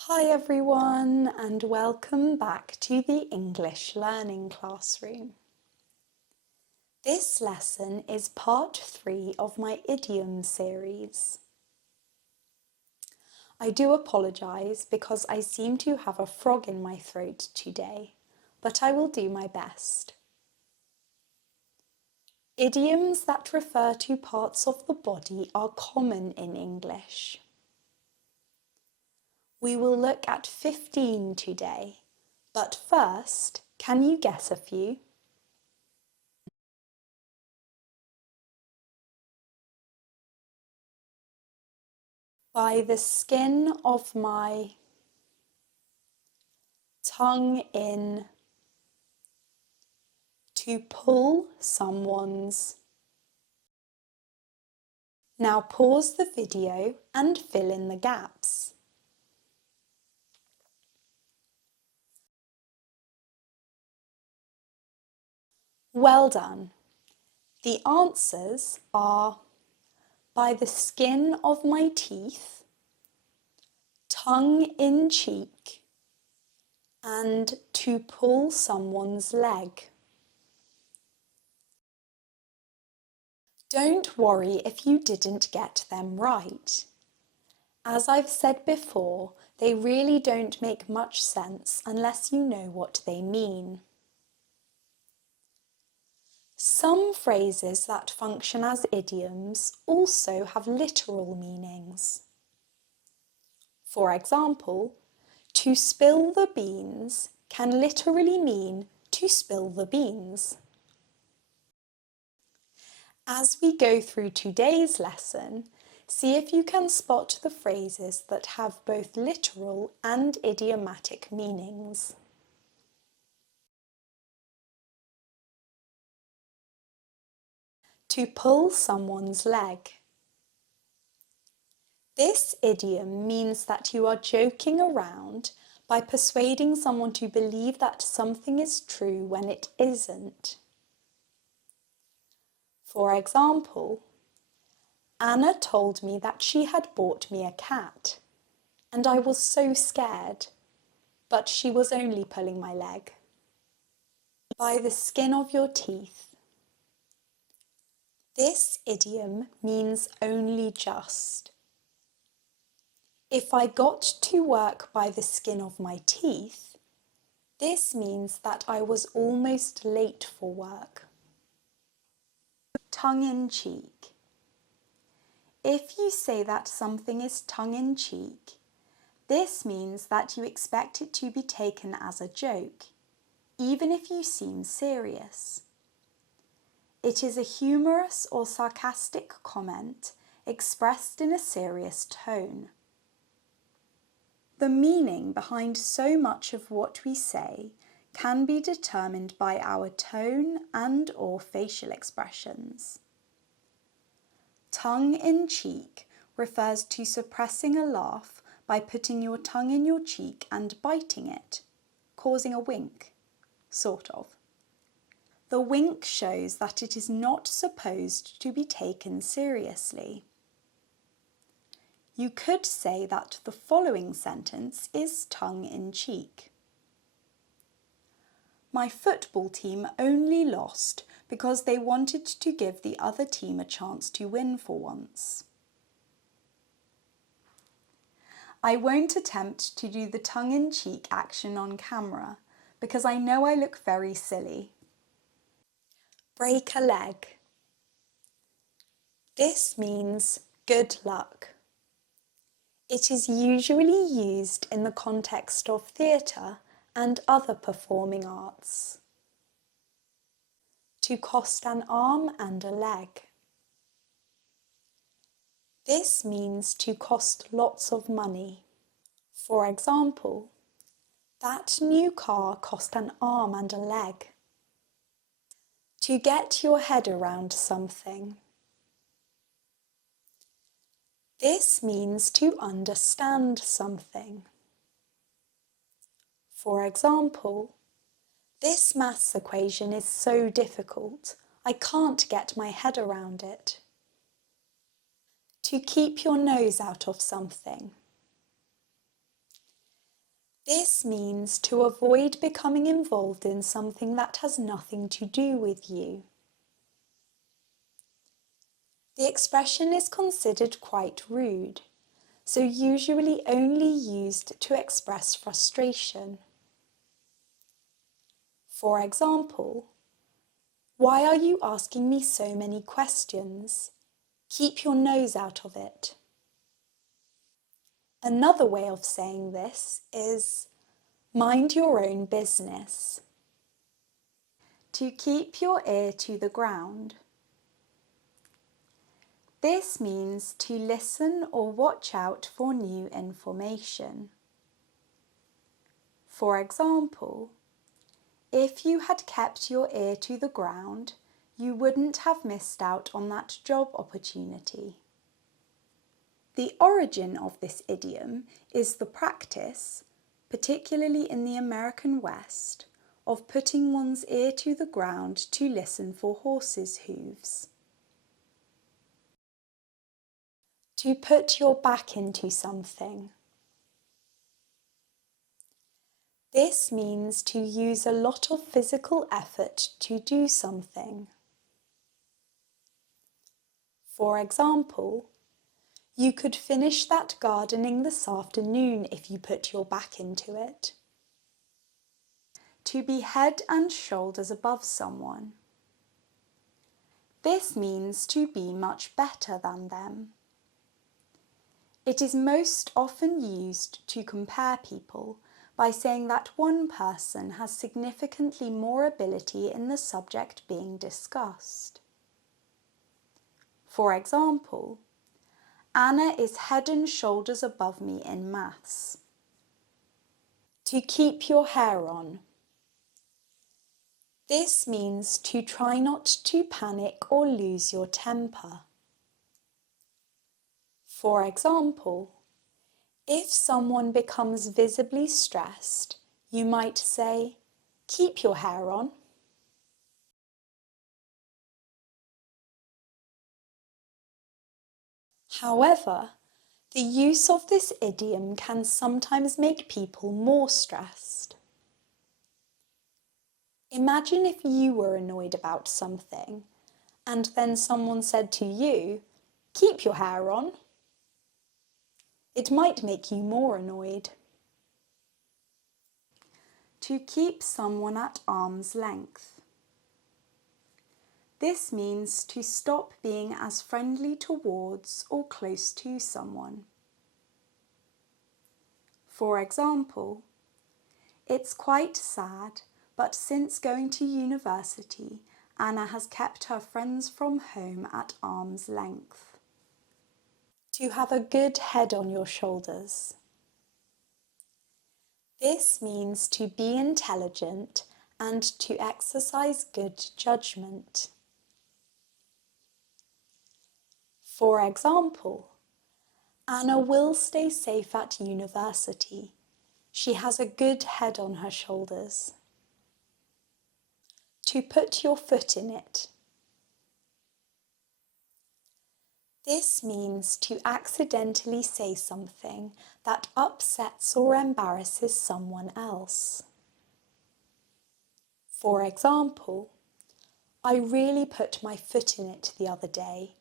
Hi everyone and welcome back to the English Learning Classroom. This lesson is part 3 of my idiom series. I do apologise because I seem to have a frog in my throat today, but I will do my best. Idioms that refer to parts of the body are common in English. We will look at 15 today, but first, can you guess a few? By the skin of my tongue in, to pull someone's. Now pause the video and fill in the gaps. Well done. The answers are by the skin of my teeth, tongue in cheek, and to pull someone's leg. Don't worry if you didn't get them right. As I've said before, they really don't make much sense unless you know what they mean. Some phrases that function as idioms also have literal meanings. For example, to spill the beans can literally mean to spill the beans. As we go through today's lesson, see if you can spot the phrases that have both literal and idiomatic meanings. To pull someone's leg. This idiom means that you are joking around by persuading someone to believe that something is true when it isn't. For example, Anna told me that she had bought me a cat, and I was so scared, but she was only pulling my leg. By the skin of your teeth. This idiom means only just. If I got to work by the skin of my teeth, this means that I was almost late for work. Tongue-in-cheek. If you say that something is tongue-in-cheek, this means that you expect it to be taken as a joke, even if you seem serious. It is a humorous or sarcastic comment expressed in a serious tone. The meaning behind so much of what we say can be determined by our tone and/or facial expressions. Tongue-in-cheek refers to suppressing a laugh by putting your tongue in your cheek and biting it, causing a wink, sort of. The wink shows that it is not supposed to be taken seriously. You could say that the following sentence is tongue-in-cheek. My football team only lost because they wanted to give the other team a chance to win for once. I won't attempt to do the tongue-in-cheek action on camera because I know I look very silly. Break a leg. This means good luck. It is usually used in the context of theatre and other performing arts. To cost an arm and a leg. This means to cost lots of money. For example, that new car cost an arm and a leg. To get your head around something. This means to understand something. For example, this maths equation is so difficult, I can't get my head around it. To keep your nose out of something. This means to avoid becoming involved in something that has nothing to do with you. The expression is considered quite rude, so usually only used to express frustration. For example, why are you asking me so many questions? Keep your nose out of it. Another way of saying this is, mind your own business. To keep your ear to the ground. This means to listen or watch out for new information. For example, if you had kept your ear to the ground, you wouldn't have missed out on that job opportunity. The origin of this idiom is the practice, particularly in the American West, of putting one's ear to the ground to listen for horses' hooves. To put your back into something. This means to use a lot of physical effort to do something. For example, you could finish that gardening this afternoon if you put your back into it. To be head and shoulders above someone. This means to be much better than them. It is most often used to compare people by saying that one person has significantly more ability in the subject being discussed. For example, Anna is head and shoulders above me in maths. To keep your hair on. This means to try not to panic or lose your temper. For example, if someone becomes visibly stressed, you might say, keep your hair on. However, the use of this idiom can sometimes make people more stressed. Imagine if you were annoyed about something and then someone said to you, keep your hair on. It might make you more annoyed. To keep someone at arm's length. This means to stop being as friendly towards or close to someone. For example, it's quite sad, but since going to university, Anna has kept her friends from home at arm's length. To have a good head on your shoulders. This means to be intelligent and to exercise good judgment. For example, Anna will stay safe at university. She has a good head on her shoulders. To put your foot in it. This means to accidentally say something that upsets or embarrasses someone else. For example, I really put my foot in it the other day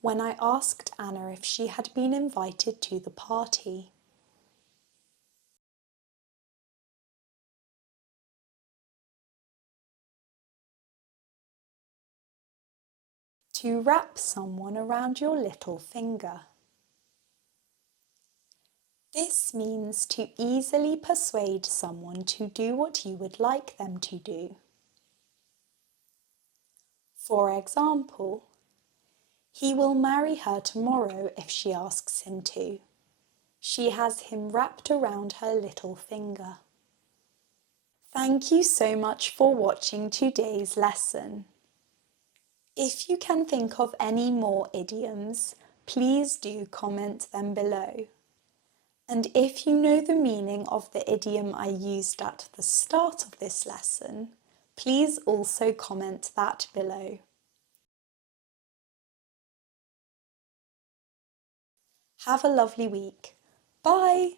when I asked Anna if she had been invited to the party. To wrap someone around your little finger. This means to easily persuade someone to do what you would like them to do. For example, he will marry her tomorrow if she asks him to. She has him wrapped around her little finger. Thank you so much for watching today's lesson. If you can think of any more idioms, please do comment them below. And if you know the meaning of the idiom I used at the start of this lesson, please also comment that below. Have a lovely week. Bye!